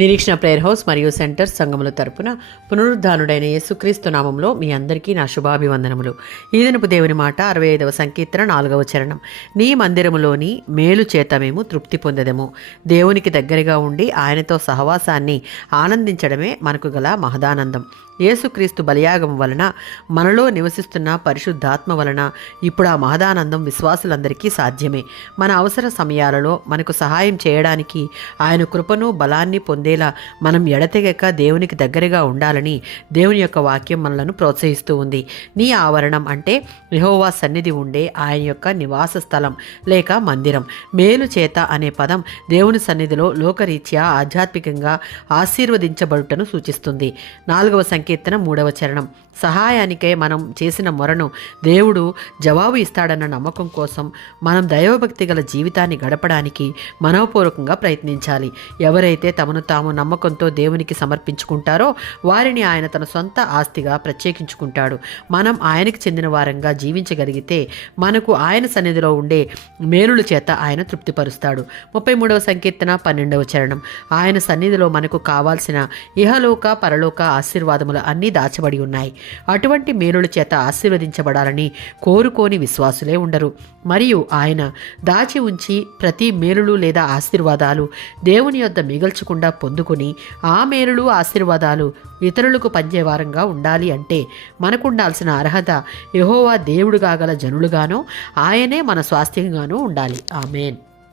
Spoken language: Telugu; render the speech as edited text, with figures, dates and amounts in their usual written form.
నిరీక్షణ ప్రేయర్ హౌస్ మరియు సెంటర్ సంఘముల తరపున పునరుద్ధానుడైన యేసుక్రీస్తు నామంలో మీ అందరికీ నా శుభాభివందనములు. ఈ దినపు దేవుని మాట 65వ సంకీర్తన 4వ చరణం. నీ మందిరములోని మేలు చేత మేము తృప్తి పొందెదము. దేవునికి దగ్గరగా ఉండి ఆయనతో సహవాసాన్ని ఆనందించడమే మనకు గల మహదానందం. యేసుక్రీస్తు బలియాగం వలన మనలో నివసిస్తున్న పరిశుద్ధాత్మ వలన ఇప్పుడు ఆ మహదానందం విశ్వాసులందరికీ సాధ్యమే. మన అవసర సమయాలలో మనకు సహాయం చేయడానికి ఆయన కృపను బలాన్ని పొందేలా మనం ఎడతెగక దేవునికి దగ్గరగా ఉండాలని దేవుని యొక్క వాక్యం మనలను ప్రోత్సహిస్తూ ఉంది. నీ ఆవరణం అంటే యెహోవా సన్నిధి ఉండే ఆయన యొక్క నివాస స్థలం లేక మందిరం. మేలు చేత అనే పదం దేవుని సన్నిధిలో లోకరీత్యా ఆధ్యాత్మికంగా ఆశీర్వదించబడుటను సూచిస్తుంది. 4వ సంకీర్తన 3వ చరణం. సహాయానికై మనం చేసిన మొరను దేవుడు జవాబు ఇస్తాడన్న నమ్మకం కోసం మనం దైవభక్తి గల జీవితాన్ని గడపడానికి మనోపూర్వకంగా ప్రయత్నించాలి. ఎవరైతే తమను తాము నమ్మకంతో దేవునికి సమర్పించుకుంటారో వారిని ఆయన తన సొంత ఆస్తిగా ప్రత్యేకించుకుంటాడు. మనం ఆయనకు చెందిన వారంగా జీవించగలిగితే మనకు ఆయన సన్నిధిలో ఉండే మేలుల చేత ఆయన తృప్తిపరుస్తాడు. 33వ సంకీర్తన 12వ చరణం. ఆయన సన్నిధిలో మనకు కావాల్సిన ఇహలోక పరలోక ఆశీర్వాదములు అన్నీ దాచబడి ఉన్నాయి. అటువంటి మేలుల చేత ఆశీర్వదించబడాలని కోరుకోని విశ్వాసులే ఉండరు. మరియు ఆయన దాచి ఉంచి ప్రతి మేలులు లేదా ఆశీర్వాదాలు దేవుని యొద్ద మిగల్చకుండా పొందుకుని ఆ మేలులు ఆశీర్వాదాలు ఇతరులకు పంచేవారంగా ఉండాలి అంటే మనకుండాల్సిన అర్హత యెహోవా దేవుడుగా గల జనులుగానో ఆయనే మన స్వాస్థ్యంగానూ ఉండాలి. ఆమేన్.